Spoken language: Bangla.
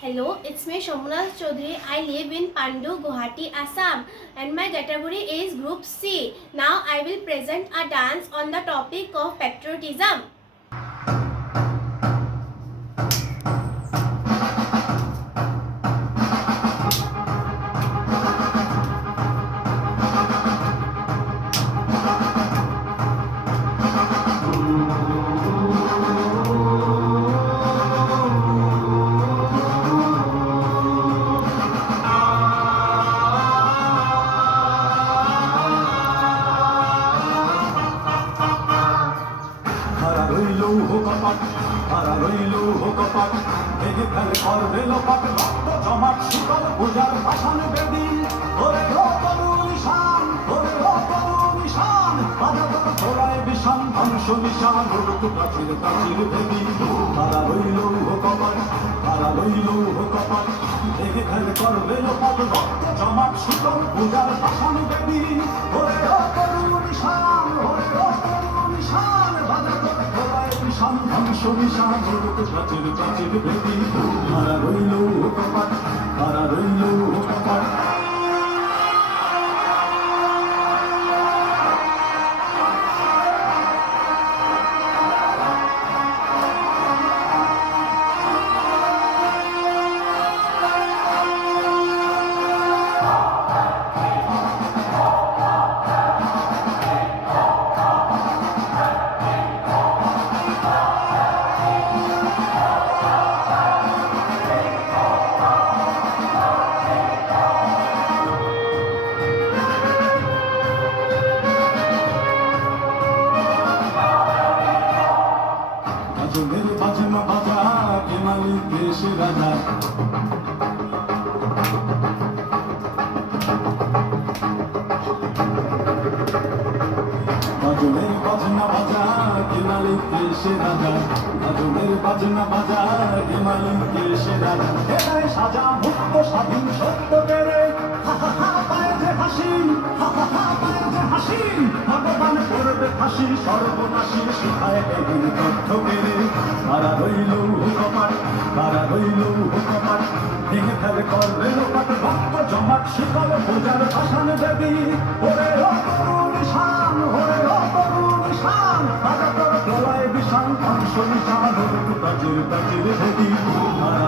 Hello, it's me Shomnath Chaudhary. I live in Pandu, Guwahati, Assam, and my category is Group C. Now I will present a dance on the topic of patriotism. হারা রইল কপাট ভেঙে ফেলে করবে লোপাট রক্ত জমাট শীতল পূজার পাষাণ বেদী ওরে ও তরু নিশান ওরে ও তরু নিশান বাজাতর তোলায় বিষান ধ্বংস নিশান উড়ুক প্রাচীর প্রাচীর ভেদী হারা রইল কপাট হারা রইল কপাট ভেঙে ফেলে করবে লোপাট রক্ত জমাট শীতল পূজার পাষাণ বেদী ওরে ও তরু নিশান ওরে ও তরু নিশান বাজাতর ধ্বংস নিশান উড়ুক প্রাচীর প্রাচীর ভেদী হারা রইল কপাট হারা রইল কপাট গাজনের বাজনা বাজা কে মালিক দেশে রাজা গাজনের বাজনা বাজা কে মালিক দেশে রাজা গাজনের বাজনা বাজা কে মালিক দেশে রাজা এটাই সাজা মুক্ত স্বাধীন সত্য পেরে হা হা হা পায়ে যে হাসি হা হা হা পায়ে যে হাসি ভগবান করবে ফাঁসি সর্বনাশী শিখায় এদিন তথ্য পেরে হারা রইল কপাট হারা রইল কপাট ভেঙে ফেলে করবে লোপাট রক্ত জমাট শীতল পূজার পাষাণ দেবী ওরে ও তরু নিশান ওরে ও তরু নিশান বাজাতর তোলায় বিষান ধ্বংস নিশান উড়ুক প্রাচীর প্রাচীর ভেদী হারা